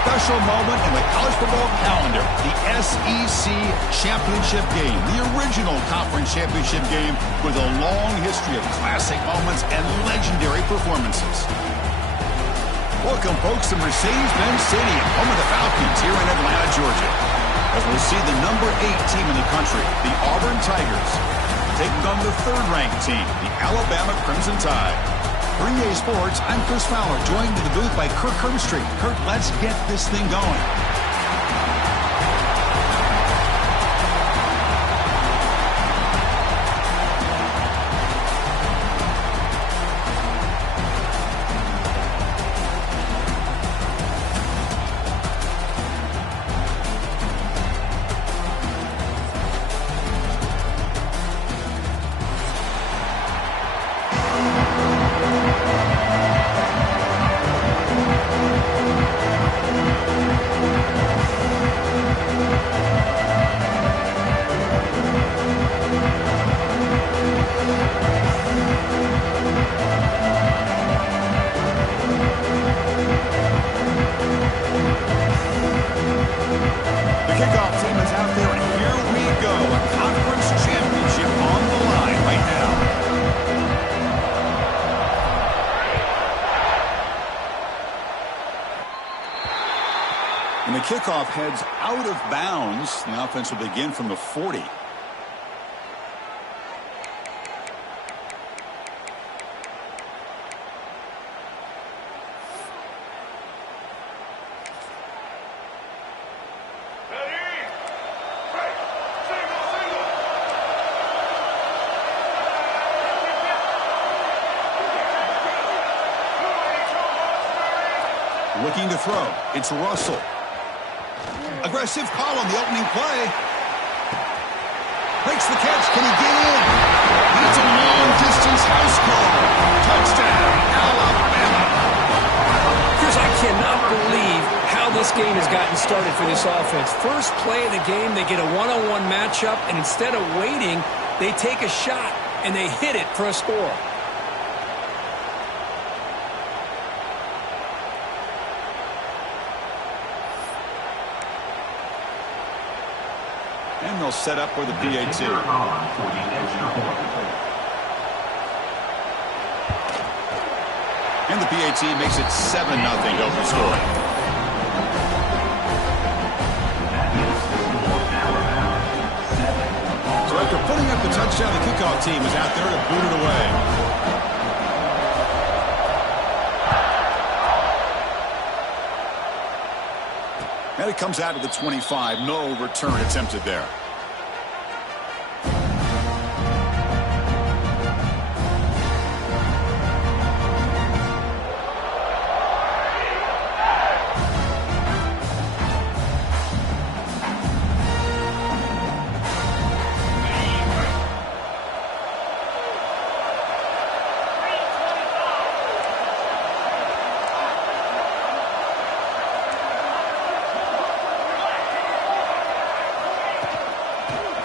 special moment in the college football calendar, the SEC Championship game, the original conference championship game with a long history of classic moments and legendary performances. Welcome, folks, to Mercedes-Benz Stadium, home of the Falcons here in Atlanta, Georgia, as we'll see the number 8 team in the country, the Auburn Tigers, taking on the third-ranked team, the Alabama Crimson Tide. For EA Sports, I'm Chris Fowler, joined in the booth by Kirk Herbstreit. Kirk, let's get this thing going. And the kickoff heads out of bounds. The offense will begin from the 40. Looking to throw. It's Russell. Aggressive call on the opening play. Breaks the catch. Can he get in? It's a long-distance house call. Touchdown, Alabama. Chris, I cannot believe how this game has gotten started for this offense. First play of the game, they get a one-on-one matchup, and instead of waiting, they take a shot, and they hit it for a score. And they'll set up for the PAT. And the PAT makes it 7-0 open scoring. So after putting up the touchdown, the kickoff team is out there to boot it away. And it comes out to the 25. No return attempted there.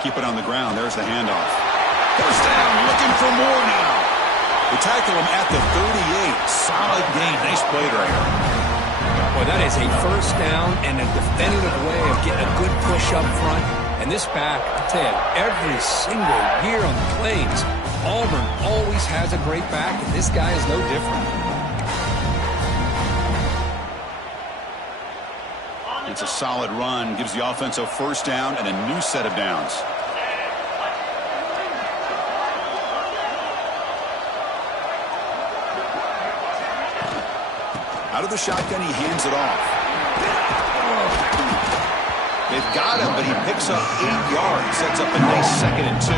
Keep it on the ground. There's the handoff. First down, looking for more now. They tackle him at the 38. Solid gain. Nice play there. Boy, that is a first down and a definitive way of getting a good push up front. And this back, I tell you, every single year on the Plains, Auburn always has a great back, and this guy is no different. It's a solid run. Gives the offense a first down and a new set of downs. Out of the shotgun, he hands it off. They've got him, but he picks up 8 yards. Sets up a nice 2nd and 2.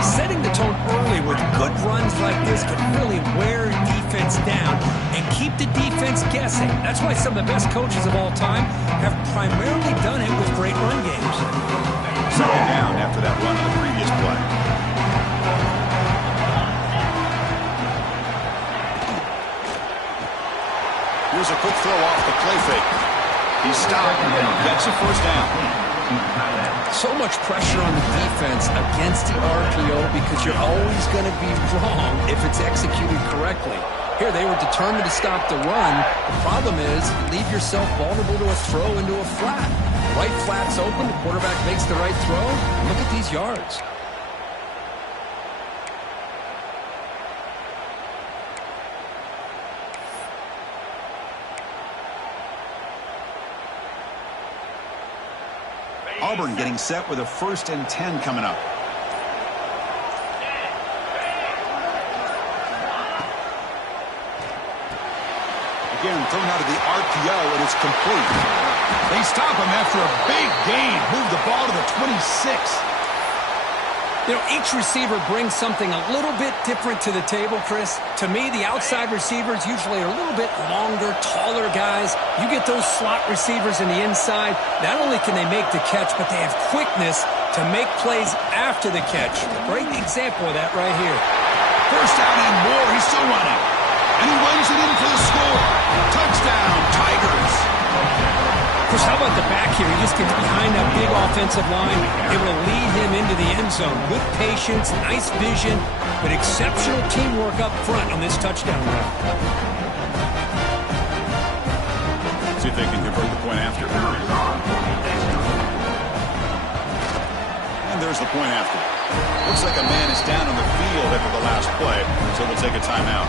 Setting the tone early with good runs like this can really wear defense down and keep the defense guessing. That's why some of the best coaches of all time have primarily done it with great run games. 2nd down after that run on the previous play. Here's a quick throw off the play fake. He's stopped and gets a first down. So much pressure on the defense against the RPO because you're always going to be wrong if it's executed correctly. Here, they were determined to stop the run. The problem is you leave yourself vulnerable to a throw into a flat. Right flat's open, the quarterback makes the right throw. Look at these yards. Auburn getting set with a 1st and 10 coming up. Again, thrown out of the RPO, and it's complete. They stop him after a big gain. Move the ball to the 26. You know, each receiver brings something a little bit different to the table, Chris. To me, the outside receivers usually are a little bit longer, taller guys. You get those slot receivers in the inside, not only can they make the catch, but they have quickness to make plays after the catch. A great example of that right here. First down and more. He's still running. And he runs it in for the score. Touchdown, Tigers. Chris, how about the back here? He just gets behind that big offensive line, able to lead him into the end zone. Good patience, nice vision, but exceptional teamwork up front on this touchdown run. See if they can convert the point after. And there's the point after. Looks like a man is down on the field after the last play, so we'll take a timeout.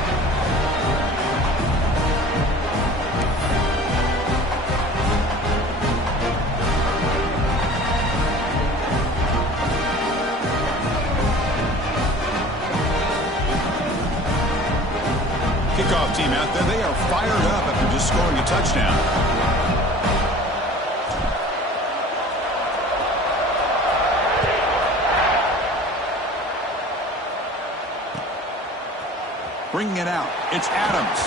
Kickoff team out there, they are fired up after just scoring a touchdown. Bringing it out, it's Adams.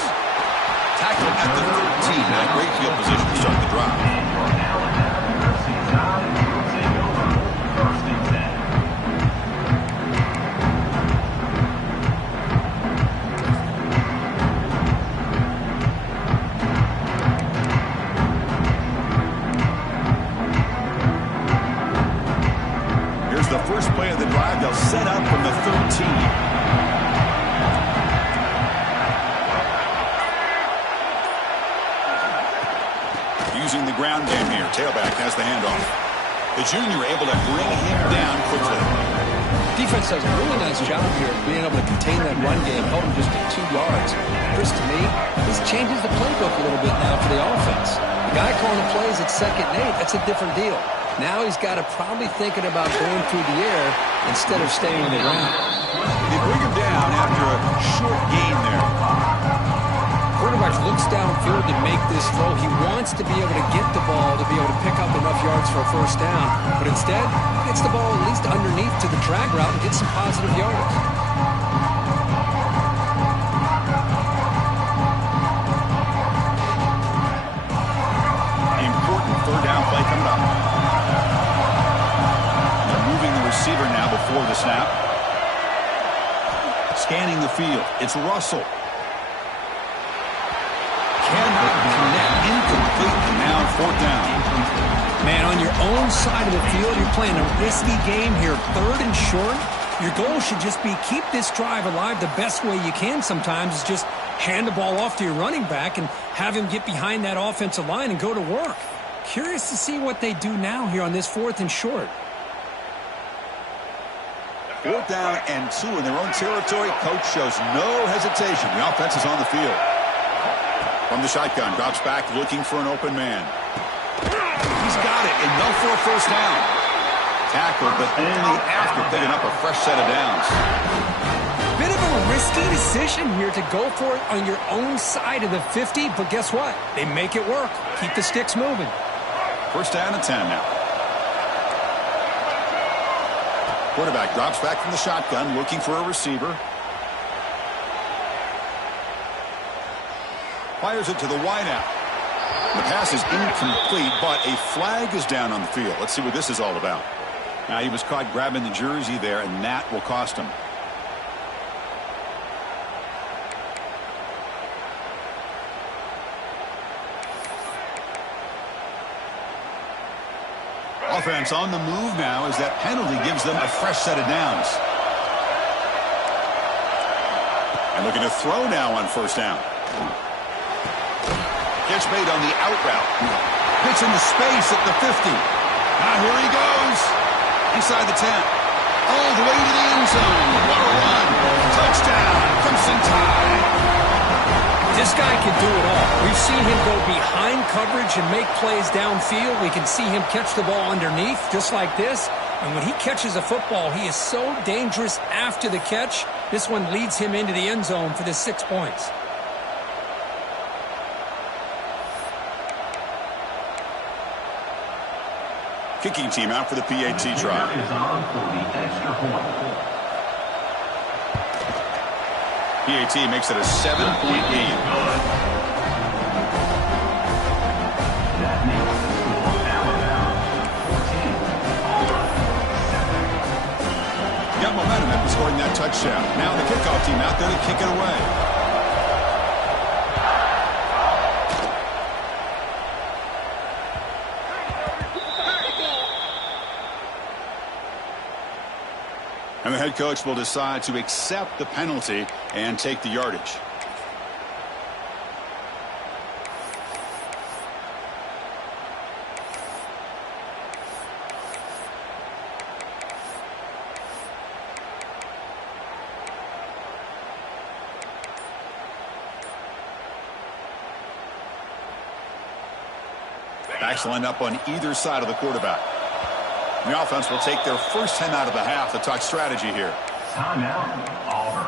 Tackled at the 13. Now great field position to start the drive. First play of the drive, they'll set up from the 13. Using the ground game here. Tailback has the handoff. The junior able to bring him down quickly. Defense does a really nice job here of being able to contain that run game, held him just at 2 yards. Chris, to me, this changes the playbook a little bit now for the offense. The guy calling the plays at 2nd and 8, that's a different deal. Now he's got to probably thinking about going through the air instead of staying on the ground. They bring him down after a short gain there. Quarterback looks downfield to make this throw. He wants to be able to get the ball to be able to pick up enough yards for a 1st down. But instead, he gets the ball at least underneath to the drag route and gets some positive yards. Important 3rd down play coming up. Receiver now before the snap. Scanning the field. It's Russell. Cannot connect. Incomplete. And now 4th down. Man, on your own side of the field, you're playing a risky game here. 3rd and short. Your goal should just be keep this drive alive the best way you can sometimes is just hand the ball off to your running back and have him get behind that offensive line and go to work. Curious to see what they do now here on this 4th and short. 4th down and 2 in their own territory. Coach shows no hesitation. The offense is on the field. From the shotgun, drops back looking for an open man. He's got it. Enough for a 1st down. Tackled, but only after picking up a fresh set of downs. Bit of a risky decision here to go for it on your own side of the 50, but guess what? They make it work. Keep the sticks moving. 1st down and 10 now. Quarterback drops back from the shotgun, looking for a receiver. Fires it to the wideout. The pass is incomplete, but a flag is down on the field. Let's see what this is all about. Now, he was caught grabbing the jersey there, and that will cost him. Offense on the move now as that penalty gives them a fresh set of downs. And looking to throw now on first down. Catch made on the out route. Pitch into space at the 50. Now here he goes. Inside the 10. All the way to the end zone. What a run. Touchdown. Crimson Tide. This guy can do it all. We've seen him go behind coverage and make plays downfield. We can see him catch the ball underneath just like this. And when he catches a football, he is so dangerous after the catch. This one leads him into the end zone for the 6 points. Kicking team out for the PAT try. PAT makes it a 7-point lead. Got momentum after scoring that touchdown. Now the kickoff team out there to kick it away. And the head coach will decide to accept the penalty and take the yardage. Backs line up on either side of the quarterback. The offense will take their first 10 out of the half to talk strategy here. Timeout, Auburn.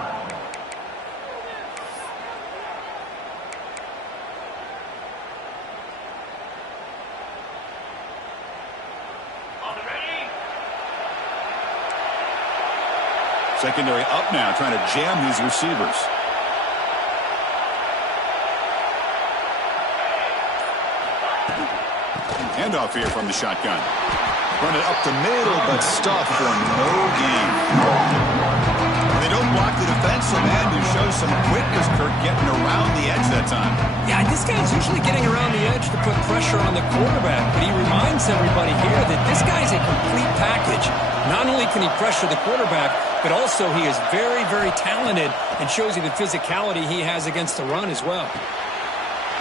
Secondary up now, trying to jam these receivers. Handoff here from the shotgun. Run it up the middle, but stuffed for no gain. They don't block the defensive end, who shows some quickness, Kirk, getting around the edge that time. Yeah, this guy's usually getting around the edge to put pressure on the quarterback, but he reminds everybody here that this guy's a complete package. Not only can he pressure the quarterback, but also he is very, very talented and shows you the physicality he has against the run as well.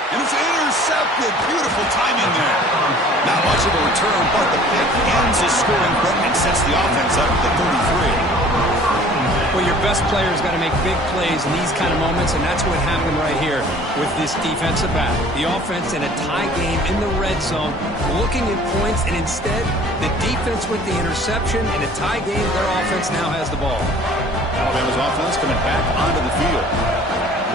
And it's intercepted. Beautiful timing there. Not much of a return, but the pick ends his scoring run and sets the offense up at the 33. Well, your best player's got to make big plays in these kind of moments, and that's what happened right here with this defensive back. The offense in a tie game in the red zone, looking at points, and instead, the defense with the interception. In a tie game, their offense now has the ball. Alabama's offense coming back onto the field.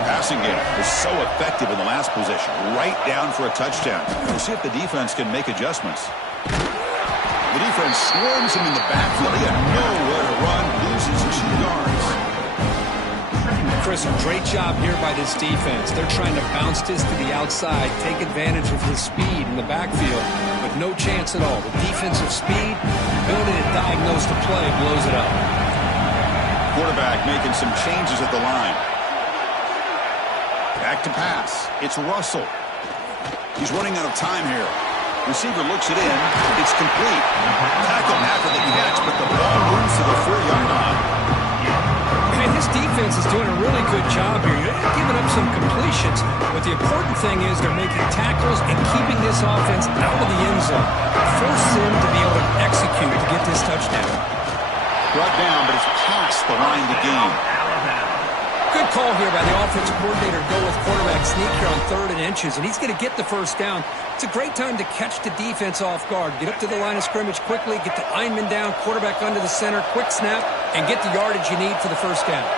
Passing game was so effective in the last possession, right down for a touchdown. We'll see if the defense can make adjustments. The defense swarms him in the backfield. He had nowhere to run, loses 2 yards. Chris, a great job here by this defense. They're trying to bounce this to the outside, take advantage of his speed in the backfield, but no chance at all. The defensive speed, ability to diagnose the play, blows it up. Quarterback making some changes at the line. Back to pass. It's Russell. He's running out of time here. Receiver looks it in. It's complete. Tackle after the catch, but the ball moves to the 4-yard line. And this defense is doing a really good job here. They're giving up some completions, but the important thing is they're making tackles and keeping this offense out of the end zone. Force them to be able to execute to get this touchdown. Brought down, but it's past the line to gain. Good call here by the offensive coordinator to go with quarterback sneak here on 3rd and inches, and he's going to get the first down. It's a great time to catch the defense off guard. Get up to the line of scrimmage quickly, get the lineman down, quarterback under the center, quick snap, and get the yardage you need for the first down.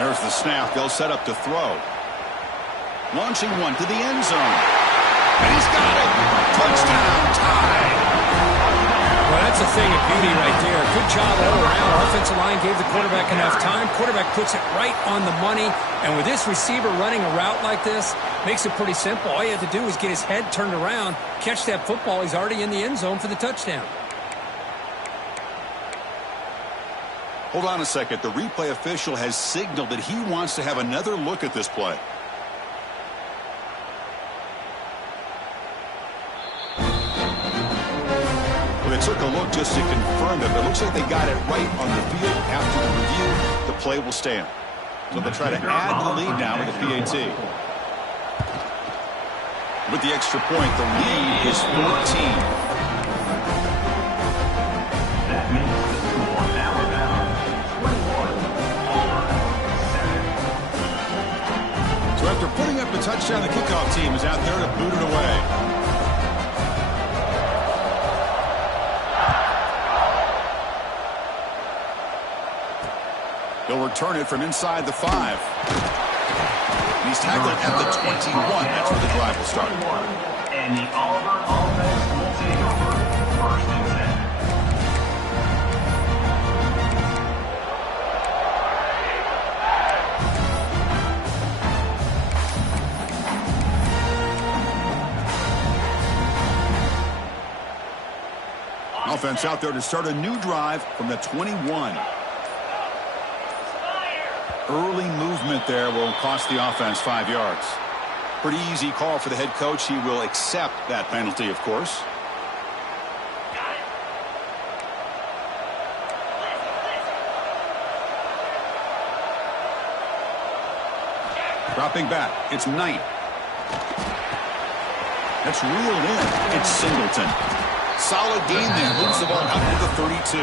There's the snap. They'll set up to throw. Launching one to the end zone. And he's got it. Touchdown, Tide. Well, that's a thing of beauty right there. Good job all around. Offensive line gave the quarterback enough time. Quarterback puts it right on the money. And with this receiver running a route like this, makes it pretty simple. All you have to do is get his head turned around, catch that football. He's already in the end zone for the touchdown. Hold on a second. The replay official has signaled that he wants to have another look at this play. They took a look just to confirm it, but it looks like they got it right on the field. After the review, the play will stand. So they'll try to add to the lead now with the PAT. With the extra point, the lead is 14. That makes the score Alabama 21, Auburn 7. So after putting up a touchdown, the kickoff team is out there to boot it away. They'll return it from inside the 5. He's tackled at the 21. That's where the drive will start. And the Auburn offense will take over 1st and 10. Offense out there to start a new drive from the 21. Early movement there will cost the offense 5 yards. Pretty easy call for the head coach. He will accept that penalty, of course. Dropping back, it's Knight. That's reeled in. It's Singleton. Solid gain there. Moves the ball out to the 32.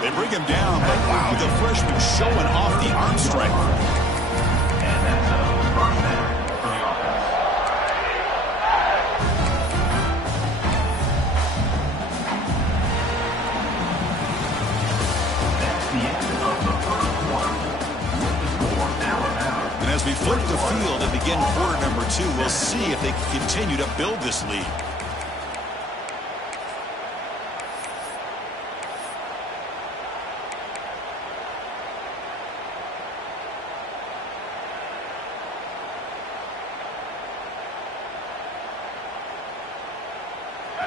They bring him down, but wow, the freshman showing off the arm strength. And that's a 1st down for the offense. That's the end of the 1st quarter. With the score Alabama. And as we flip the field and begin quarter number 2, we'll see if they can continue to build this lead.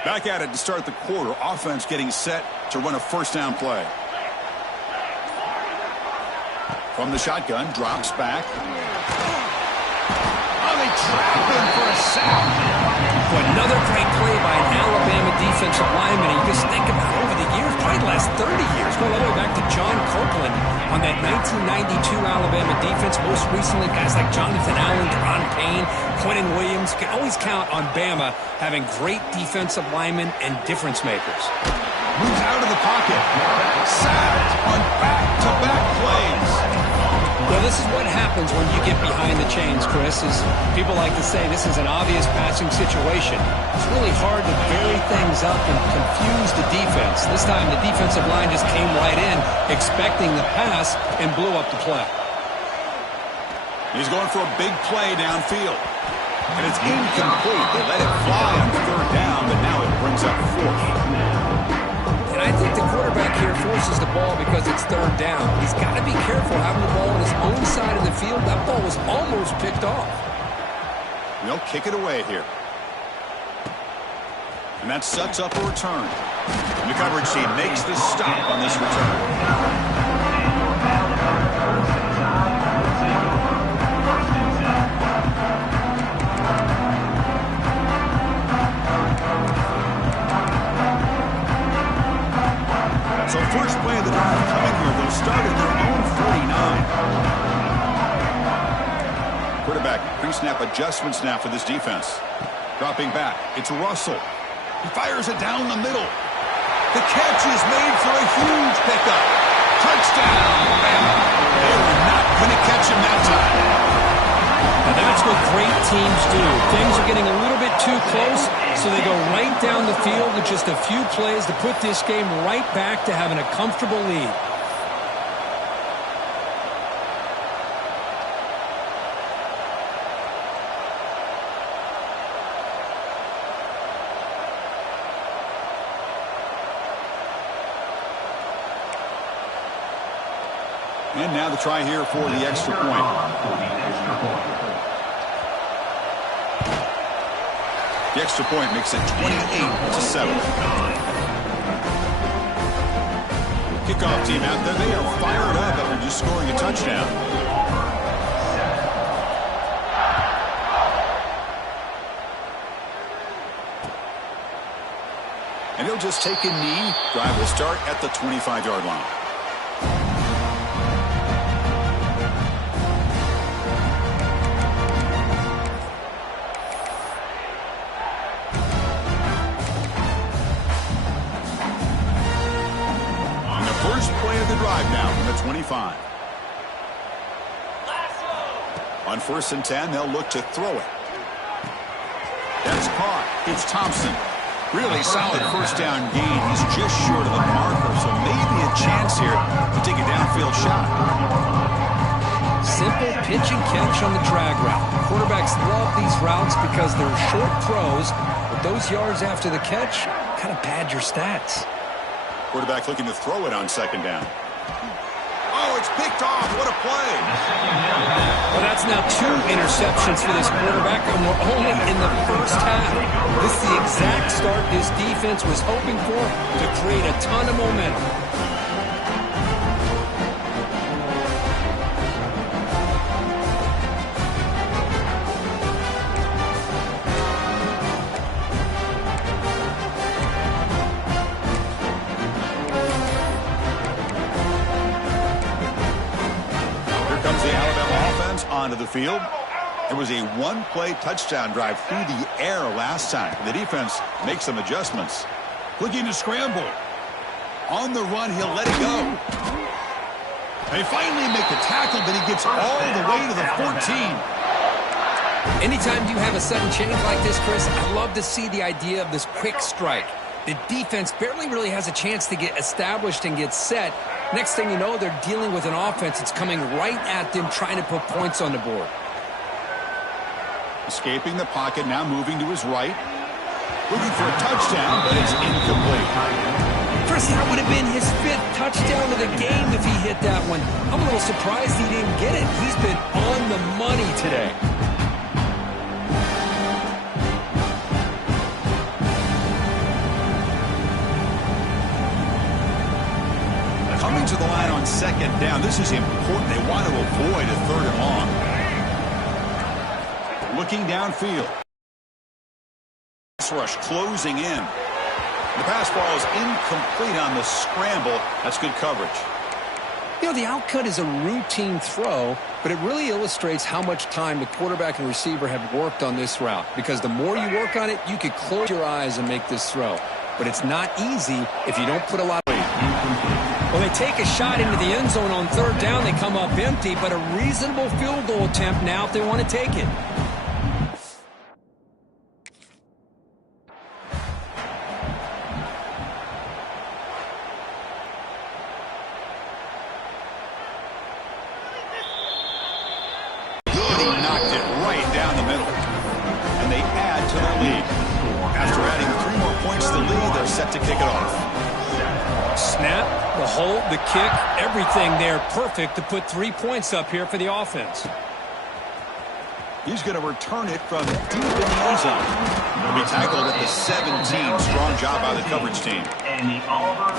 Back at it to start the quarter. Offense getting set to run a 1st down play. From the shotgun, drops back. Oh, they trap him for a sack. Another great play by an Alabama defensive lineman. And you just think about over the years, probably the last 30 years, going all the way back to John Copeland on that 1992 Alabama defense. Most recently, guys like Jonathan Allen, Deron Payne, Quentin Williams. You can always count on Bama having great defensive linemen and difference makers. Moves out of the pocket. Sacked on back-to-back plays. Well, this is what happens when you get behind the chains, Chris. Is people like to say this is an obvious passing situation. It's really hard to vary things up and confuse the defense. This time the defensive line just came right in, expecting the pass, and blew up the play. He's going for a big play downfield. And it's incomplete. They let it fly on 3rd down, but now it brings up 4th. And I think the quarterback here forces the ball because it's 3rd down. He's got to be careful having the ball on his own side of the field. That ball was almost picked off. They'll kick it away here. And that sets up a return. And the coverage team makes the stop on this return. So first play of the drive coming here. They'll start at their own 49. Quarterback pre-snap adjustments now for this defense. Dropping back. It's Russell. He fires it down the middle. The catch is made for a huge pickup. Touchdown, Bama. They were not going to catch him that time. Now that's what great teams do. Things are getting a little bit too close, so they go right down the field with just a few plays to put this game right back to having a comfortable lead. And now the try here for the extra point. The extra point makes it 28-7. Kickoff team out there. They are fired up after just scoring a touchdown. And he'll just take a knee. Drive will start at the 25-yard line. 25. On 1st and 10, they'll look to throw it. That's caught. It's Thompson. Really solid first down gain. He's just short of the marker, so maybe a chance here to take a downfield shot. Simple pitch and catch on the drag route. Quarterbacks love these routes because they're short throws, but those yards after the catch kind of pad your stats. Quarterback looking to throw it on 2nd down. Oh, it's picked off. What a play. Well, that's now 2 interceptions for this quarterback, and we're only in the first half. This is the exact start this defense was hoping for to create a ton of momentum. Onto the field. It was a 1-play touchdown drive through the air last time. The defense makes some adjustments. Looking to scramble. On the run, he'll let it go. They finally make the tackle, but he gets all the way to the 14. Anytime you have a sudden change like this, Chris, I love to see the idea of this quick strike. The defense barely really has a chance to get established and get set. Next thing you know, they're dealing with an offense that's coming right at them, trying to put points on the board. Escaping the pocket, now moving to his right. Looking for a touchdown, but it's incomplete. Chris, that would have been his 5th touchdown of the game if he hit that one. I'm a little surprised he didn't get it. He's been on the money today. Coming to the line on 2nd down. This is important. They want to avoid a 3rd and long. Looking downfield. Pass rush closing in. The pass ball is incomplete on the scramble. That's good coverage. You know, the outcut is a routine throw, but it really illustrates how much time the quarterback and receiver have worked on this route. Because the more you work on it, you could close your eyes and make this throw. But it's not easy if you don't put a lot of weight. Well, they take a shot into the end zone on 3rd down. They come up empty, but a reasonable field goal attempt now if they want to take it. Good, he knocked it right down the middle. And they add to their lead. After adding 3 more points to the lead, they're set to kick it off. Snap, the hold, the kick, everything there perfect to put 3 points up here for the offense. He's going to return it from deep in the end zone. He'll be tackled at the 17. Strong job by the coverage team. And the Auburn